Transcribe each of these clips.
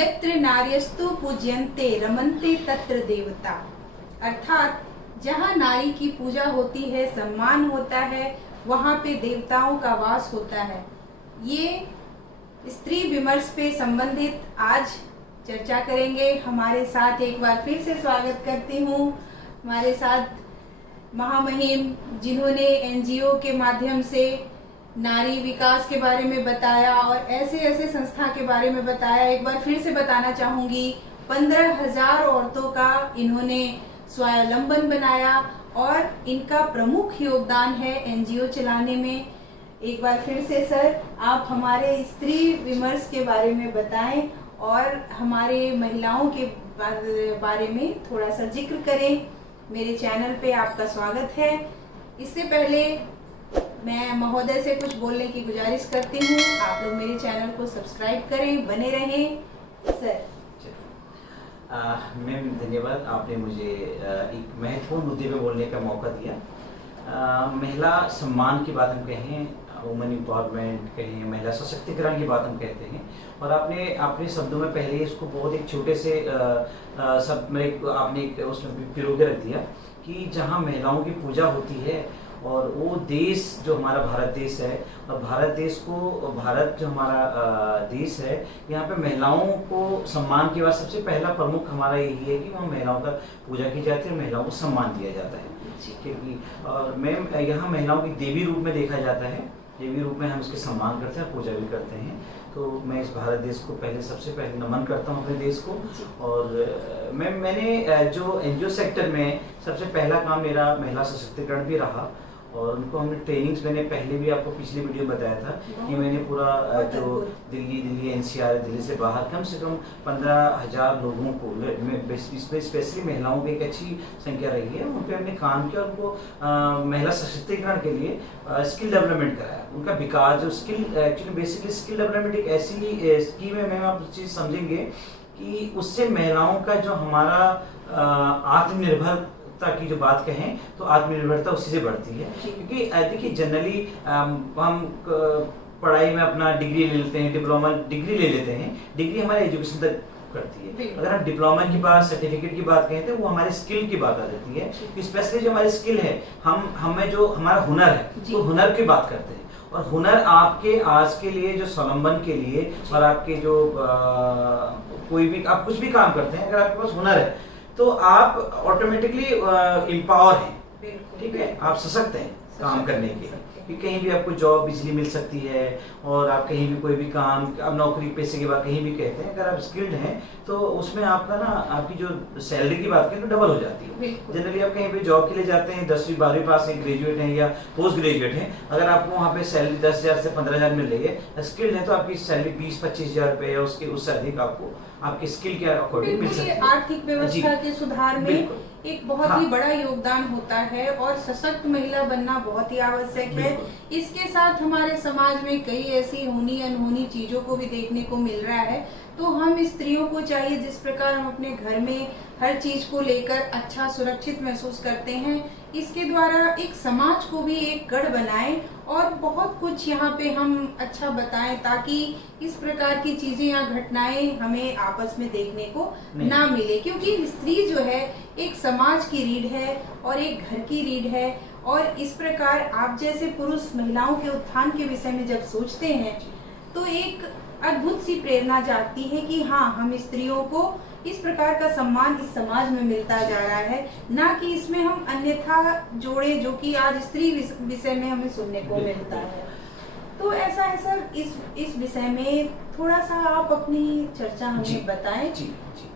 यत्र नार्यस्तु पूज्यन्ते रमन्ते तत्र देवता, अर्थात जहाँ नारी की पूजा होती है, सम्मान होता है, वहाँ पे देवताओं का वास होता है। ये स्त्री विमर्श पे संबंधित आज चर्चा करेंगे। हमारे साथ एक बार फिर से स्वागत करती हूँ हमारे साथ महामहिम, जिन्होंने एनजीओ के माध्यम से नारी विकास के बारे में बताया और ऐसे ऐसे संस्था के बारे में बताया। एक बार फिर से बताना चाहूंगी, 15,000 औरतों का इन्होंने स्वावलंबन बनाया और इनका प्रमुख योगदान है एनजीओ चलाने में। एक बार फिर से सर, आप हमारे स्त्री विमर्श के बारे में बताएं और हमारे महिलाओं के बारे में थोड़ा सा जिक्र करें। मेरे चैनल पे आपका स्वागत है। इससे पहले मैं महोदय से कुछ बोलने की गुजारिश करती हूँ। आप लोग मेरे चैनल को सब्सक्राइब करें, बने रहें। सर मैम धन्यवाद, आपने मुझे एक महत्वपूर्ण मुद्दे पे बोलने का मौका दिया। महिला सम्मान की बात हम कहें, वुमेन एम्पावरमेंट कहें, महिला सशक्तिकरण की बात हम कहते हैं। और आपने अपने शब्दों में पहले इसको बहुत एक छोटे से सब में आपने उसमें पिरो के रख दिया कि जहाँ महिलाओं की पूजा होती है और वो देश जो हमारा भारत देश है, और भारत जो हमारा देश है, यहाँ पे महिलाओं को सम्मान के बाद सबसे पहला प्रमुख हमारा यही है कि वहाँ महिलाओं का पूजा की जाती है, महिलाओं को सम्मान दिया जाता है। क्योंकि और मैम यहाँ महिलाओं की देवी रूप में देखा जाता है, देवी रूप में हम इसके सम्मान करते हैं, पूजा भी करते हैं। तो मैं इस भारत देश को सबसे पहले नमन करता हूँ अपने देश को। और मैंने जो एनजीओ सेक्टर में सबसे पहला काम मेरा महिला सशक्तिकरण भी रहा और उनको हमने ट्रेनिंग्स, मैंने पहले भी आपको पिछली वीडियो में बताया था कि मैंने पूरा जो दिल्ली एनसीआर, दिल्ली से बाहर कम से कम 15,000 लोगों को, इसमें स्पेशली महिलाओं की एक अच्छी संख्या रही है, उन पर हमने काम किया। उनको महिला सशक्तिकरण के लिए स्किल डेवलपमेंट कराया, उनका विकास। जो skill actually basically skill development एक ऐसी स्कीम है, मैम आप चीज़ समझेंगे कि उससे महिलाओं का जो हमारा आत्मनिर्भर की जो बात कहें तो आत्मनिर्भरता उसी से बढ़ती है। क्योंकि देखिए जनरली हम पढ़ाई में अपना डिग्री ले लेते हैं, डिप्लोमा डिग्री ले लेते हैं, डिग्री हमारे एजुकेशन तक करती है। अगर हम डिप्लोमा की बात, सर्टिफिकेट की बात कहें तो वो हमारे स्किल की बात आ जाती है। स्पेशली जो हमारी स्किल है, हमें जो हमारा हुनर है, तो हुनर की बात करते हैं। और हुनर आपके आज के लिए जो स्वावलंबन के लिए और आपके जो कोई भी आप कुछ भी काम करते हैं, अगर आपके पास हुनर है तो आप ऑटोमेटिकली एम्पावर हैं, ठीक है, आप सशक्त हैं काम करने के लिए। कि कहीं भी आपको जॉब इजीली मिल सकती है और आप कहीं भी कोई भी काम, अब नौकरी पेशे के बाद कहीं भी कहते हैं, अगर आप स्किल्ड हैं तो उसमें आपका ना आपकी जो सैलरी की बात करें तो डबल हो जाती है। जनरली आप कहीं पे जॉब के लिए जाते हैं, 10वीं 12वीं पास हैं, ग्रेजुएट हैं या पोस्ट ग्रेजुएट हैं, अगर आपको वहाँ पे सैलरी 10,000 से 15,000 मिल रही है, स्किल्ड है तो आपकी सैलरी 20-25,000 रुपए या उससे अधिक आपको आपके स्किल के अकॉर्डिंग मिल सकती है। आर्थिक व्यवस्था के सुधार में एक बहुत ही बड़ा योगदान होता है और सशक्त महिला बनना बहुत ही आवश्यक है। इसके साथ हमारे समाज में कई ऐसी होनी अनहोनी चीजों को भी देखने को मिल रहा है। तो हम स्त्रियों को चाहिए, जिस प्रकार हम अपने घर में हर चीज को लेकर अच्छा सुरक्षित महसूस करते हैं, इसके द्वारा एक समाज को भी एक गढ़ बनाएं और बहुत कुछ यहाँ पे हम अच्छा बताएं, ताकि इस प्रकार की चीजें या घटनाएं हमें आपस में देखने को ना मिले। क्योंकि स्त्री जो है एक समाज की रीढ़ है और एक घर की रीढ़ है। और इस प्रकार आप जैसे पुरुष महिलाओं के उत्थान के विषय में जब सोचते हैं तो एक अद्भुत सी प्रेरणा जागती है कि हाँ, हम स्त्रियों को इस प्रकार का सम्मान इस समाज में मिलता जा रहा है, ना कि इसमें हम अन्यथा जोड़े जो कि आज स्त्री विषय में हमें सुनने को मिलता है। तो ऐसा है सर, इस विषय में थोड़ा सा आप अपनी चर्चा हमें बताएं।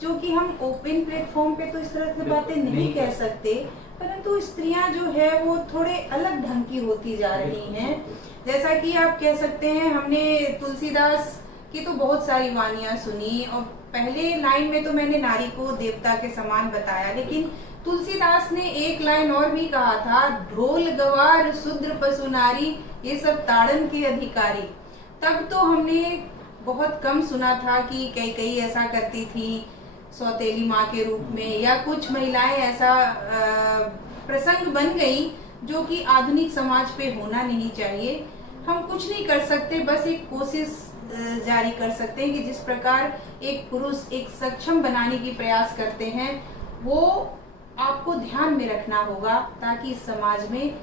जो कि हम ओपन प्लेटफॉर्म पे तो इस तरह से बातें नहीं कह सकते, परंतु स्त्रियां जो है वो थोड़े अलग ढंग की होती जा रही हैं। जैसा कि आप कह सकते हैं, हमने तुलसीदास की तो बहुत सारी वाणियां सुनी और पहले लाइन में तो मैंने नारी को देवता के समान बताया, लेकिन तुलसीदास ने एक लाइन और भी कहा था, ढोल गवार शूद्र पशु नारी ये सब ताड़न के अधिकारी। तब तो हमने बहुत कम सुना था कि कई ऐसा करती थी सौतेली माँ के रूप में, या कुछ महिलाएं ऐसा प्रसंग बन गई जो कि आधुनिक समाज पे होना नहीं चाहिए। हम कुछ नहीं कर सकते, बस एक कोशिश जारी कर सकते हैं कि जिस प्रकार एक पुरुष एक सक्षम बनाने की प्रयास करते हैं, वो आपको ध्यान में रखना होगा ताकि समाज में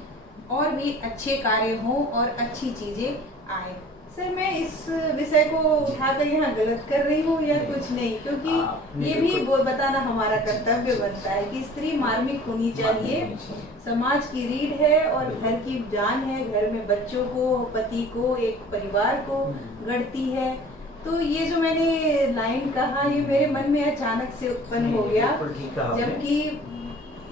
और भी अच्छे कार्य हों और अच्छी चीजें आए। सर, मैं इस विषय को उठाकर यहाँ गलत कर रही हूँ या कुछ नहीं, क्योंकि ये भी बताना हमारा कर्तव्य बनता है कि स्त्री मार्मिक होनी चाहिए, समाज की रीढ़ है और घर की जान है, घर में बच्चों को, पति को, एक परिवार को गढ़ती है। तो ये जो मैंने लाइन कहा, ये मेरे मन में अचानक से उत्पन्न हो गया, जबकि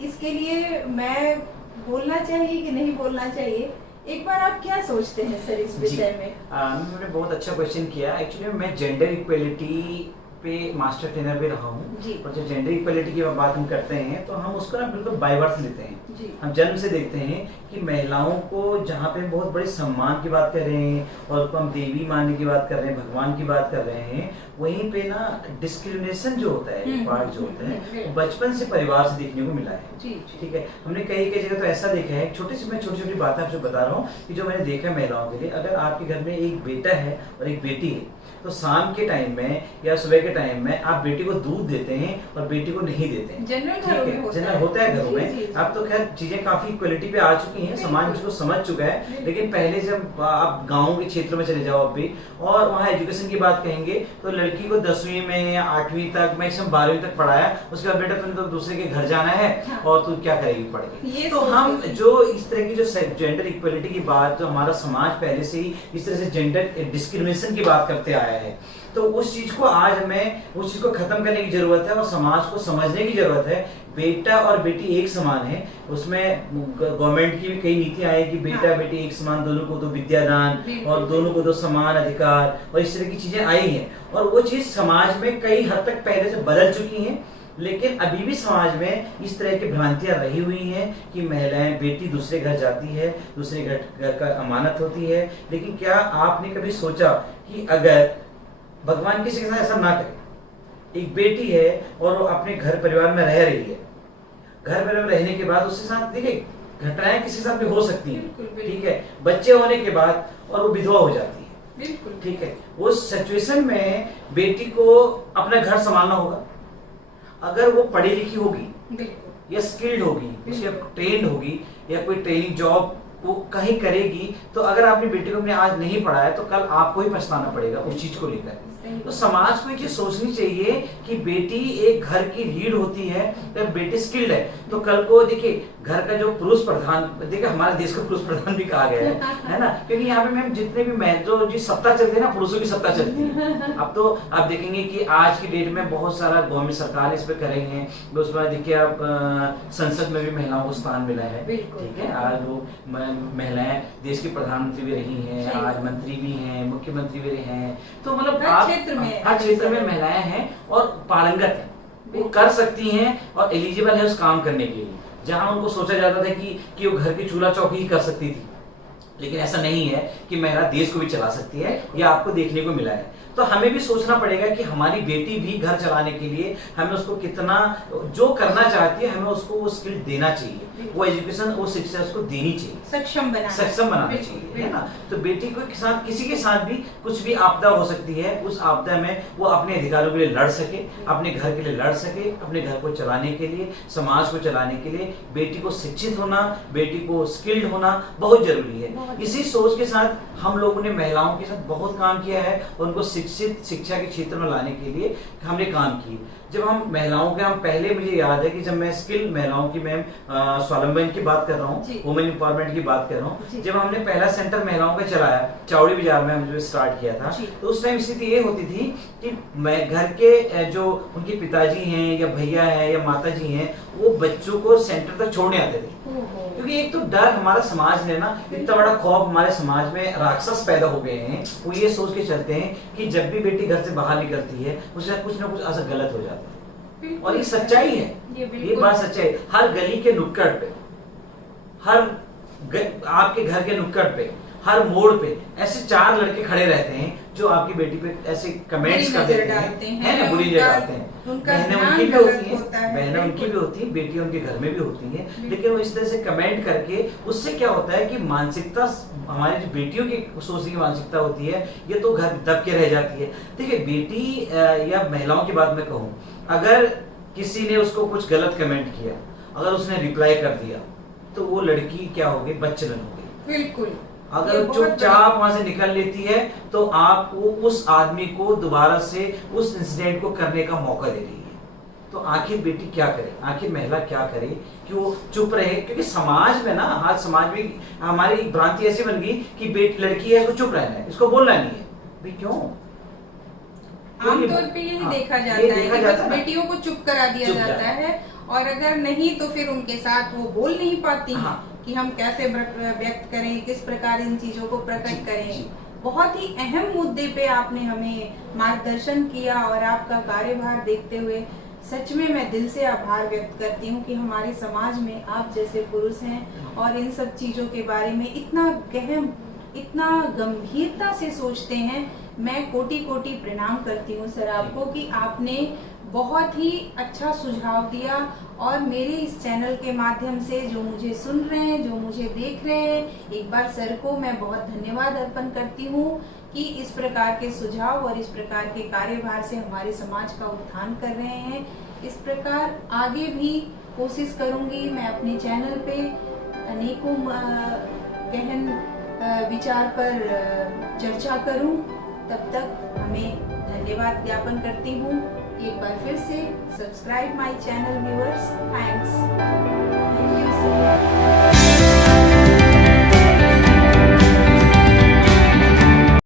इसके लिए मैं बोलना चाहिए कि नहीं बोलना चाहिए, एक बार आप क्या सोचते हैं सर इस विषय में? मैंने बहुत अच्छा क्वेश्चन किया। एक्चुअली मैं जेंडर इक्वलिटी पे मास्टर ट्रेनर भी रहा हूँ, और जब जेंडर इक्वलिटी की बात हम करते हैं तो हम उसको ना बिल्कुल बाय बर्थ लेते हैं। हम जन्म से देखते हैं कि महिलाओं को जहाँ पे बहुत बड़े सम्मान की बात कर रहे हैं और उसको हम देवी मानने की बात कर रहे हैं, भगवान की बात कर रहे हैं, वहीं पे ना डिस्क्रिमिनेशन जो होता है, पार्ट जो होता है, बचपन से परिवार से देखने को मिला है। ठीक है, हमने कई कई जगह तो ऐसा देखा है। मैं छोटी छोटी बातें आपसे बता रहा हूँ कि जो मैंने देखा है महिलाओं के लिए। अगर आपके घर में एक बेटा है और एक बेटी है, तो शाम के टाइम में या सुबह के टाइम में आप बेटी को दूध देते हैं और बेटी को नहीं देते हैं। जनरल होता है घरों में। अब तो खैर चीजें काफी इक्वलिटी पे आ चुकी हैं, समाज इसको समझ चुका है। लेकिन पहले जब आप गाँव के क्षेत्रों में चले जाओ अब भी, और वहाँ एजुकेशन की बात कहेंगे तो लड़की को 10वीं में या 8वीं तक, मैक्सिमम 12वीं तक पढ़ाया, उसके बाद बेटा तुमने तो दूसरे के घर जाना है और तू क्या करेगी पढ़ के। तो हम जो इस तरह की जो जेंडर इक्वलिटी की बात, जो हमारा समाज पहले से ही इस तरह से जेंडर डिस्क्रिमिनेशन की बात करते आया है, तो उस चीज को आज हमें उस चीज को खत्म करने की जरूरत है और समाज को समझने की जरूरत है। बेटा और बेटी एक समान है। उसमें गवर्नमेंट की भी कई नीतियां आई कि बेटा बेटी एक समान, दोनों को दो विद्यादान और दोनों को दो समान अधिकार, और इस तरह की चीजें आई हैं। और वो चीज समाज में कई हद तक पहले से बदल चुकी हैं, लेकिन अभी भी समाज में इस तरह की भ्रांतियां रही हुई हैं कि महिलाएं, बेटी दूसरे घर जाती है, दूसरे घर का अमानत होती है। लेकिन क्या आपने कभी सोचा कि अगर भगवान किसी के साथ ऐसा ना करे, एक बेटी है और वो अपने घर परिवार में रह रही है, घर परिवार में रहने के बाद उसके साथ देखिए घटनाएं किसी के साथ भी हो सकती हैं, ठीक है, बच्चे होने के बाद, और वो विधवा हो जाती है, ठीक है, उस सिचुएशन में बेटी को अपना घर संभालना होगा। अगर वो पढ़ी लिखी होगी या स्किल्ड होगी, उसकी ट्रेंड होगी या कोई ट्रेनिंग जॉब वो कहीं करेगी, तो अगर आपने बेटी को अपने आज नहीं पढ़ाया तो कल आपको ही पछताना पड़ेगा उस चीज को लेकर। तो समाज को ये चीज सोचनी चाहिए कि बेटी एक घर की रीढ़ होती है। जब बेटी स्किल्ड है तो कल को देखिए घर का जो पुरुष प्रधान, देखिए हमारे देश को पुरुष प्रधान भी कहा गया है ना, क्योंकि यहाँ पे मैम जितने भी जो जी सत्ता चलती है ना, पुरुषों की सत्ता चलती है। अब तो आप देखेंगे कि आज की डेट में बहुत सारा गवर्नमेंट सरकार इस पे कर रही है। उसके बाद देखिए आप संसद में भी महिलाओं को स्थान मिला है, ठीक है, आज लोग महिलाएं देश की प्रधानमंत्री भी रही हैं, आज मंत्री भी हैं, मुख्यमंत्री भी रहे हैं। तो मतलब हर क्षेत्र में महिलाएं हैं और पारंगत हैं, वो कर सकती हैं और एलिजिबल है उस काम करने के लिए। जहां उनको सोचा जाता था कि वो घर की चूल्हा चौकी ही कर सकती थी, लेकिन ऐसा नहीं है कि महिला देश को भी चला सकती है, ये आपको देखने को मिला है। तो हमें भी सोचना पड़ेगा कि हमारी बेटी भी घर चलाने के लिए हमें उसको कितना, जो करना चाहती है हमें उसको वो स्किल देना चाहिए, वो एजुकेशन, वो शिक्षा उसको देनी चाहिए, सक्षम बनाना चाहिए, है ना। तो बेटी को साथ, किसी के साथ भी कुछ भी आपदा हो सकती है, उस आपदा में वो अपने अधिकारों के लिए लड़ सके, अपने घर के लिए लड़ सके, अपने घर को चलाने के लिए, समाज को चलाने के लिए बेटी को शिक्षित होना, बेटी को स्किल्ड होना बहुत जरूरी है। इसी सोच के साथ हम लोगों ने महिलाओं के साथ बहुत काम किया है, उनको शिक्षा के क्षेत्र में लाने के लिए हमने काम किए। जब हम महिलाओं के, हम पहले, मुझे याद है कि जब मैं स्किल महिलाओं की, मैं स्वावलंबन की बात कर रहा हूँ, वुमेन एम्पावरमेंट की बात कर रहा हूँ, जब हमने पहला सेंटर महिलाओं का चलाया चावड़ी बाजार में, हम जो स्टार्ट किया था, तो उस टाइम स्थिति ये होती थी कि मैं घर के जो उनके पिताजी हैं या भैया हैं या माता जी हैं, वो बच्चों को सेंटर तक छोड़ने आते थे। क्योंकि एक तो डर हमारा समाज ने ना, इतना बड़ा खौफ हमारे समाज में, राक्षस पैदा हो गए हैं, वो ये सोच के चलते हैं कि जब भी बेटी घर से बाहर निकलती है उसके साथ कुछ ना कुछ ऐसा गलत हो जाता है। और ये सच्चाई है, ये बात सच्चाई। हर गली के नुक्कड़ पे, आपके घर के नुक्कड़ पे, हर मोड़ पे ऐसे 4 लड़के खड़े रहते हैं जो आपकी बेटी पे ऐसे कमेंट्स बुरी कर नजर देते डालते हैं, हैं, है ना, बुरी नजर उनका- डालते हैं। उनका बहनें ध्यान उनकी भी गलत होती होता हैं, है, बहनें उनकी बिल्कुल। भी होती हैं, बेटियां उनके घर में भी होती हैं, बिल्कुल। लेकिन वो इस तरह से कमेंट करके उससे क्या होता है कि मानसिकता, हमारी जो बेटियों की सोचने की मानसिकता होती है, ये तो घर दब के रह जाती है। देखिए बेटी या महिलाओं की बात मैं कहूँ, अगर किसी ने उसको कुछ गलत कमेंट किया, अगर उसने रिप्लाई कर दिया, तो वो लड़की क्या हो गई, बच्चलन हो गई। बिल्कुल। अगर ये वो बहुत चुपचाप वहां से निकल लेती है, तो आप वो उस आदमी को दोबारा से उस इंसिडेंट को करने का मौका दे रही है। तो आखिर बेटी क्या करे, आखिर महिला क्या करे कि वो चुप रहे? क्योंकि समाज में ना, आज समाज में हमारी एक भ्रांति ऐसी बन गई कि बेटी लड़की है, इसको चुप रहना है, इसको बोलना नहीं है। भाई क्यों? आमतौर पे यही हाँ, देखा ये जाता है देखा कि जाता बस है ना। बेटियों को चुप करा दिया चुप जाता करा। है, और अगर नहीं तो फिर उनके साथ वो बोल नहीं पाती हैं हाँ। कि हम कैसे व्यक्त करें, किस प्रकार इन चीजों को जी, प्रकट करें। जी। बहुत ही अहम मुद्दे पे आपने हमें मार्गदर्शन किया, और आपका कार्यभार देखते हुए सच में मैं दिल से आभार व्यक्त करती हूँ कि हमारे समाज में आप जैसे पुरुष हैं और इन सब चीजों के बारे में इतना गहन, इतना गंभीरता से सोचते हैं। मैं कोटि कोटि प्रणाम करती हूँ सर आपको कि आपने बहुत ही अच्छा सुझाव दिया, और मेरे इस चैनल के माध्यम से जो मुझे सुन रहे हैं, जो मुझे देख रहे हैं, एक बार सर को मैं बहुत धन्यवाद अर्पण करती हूँ कि इस प्रकार के सुझाव और इस प्रकार के कार्यभार से हमारे समाज का उत्थान कर रहे हैं। इस प्रकार आगे भी कोशिश करूंगी मैं अपने चैनल पे अनेकों गहन विचार पर चर्चा करूं। तब तक हमें धन्यवाद ज्ञापन करती हूँ। एक बार फिर से subscribe my channel viewers. Thanks. Thank you sir.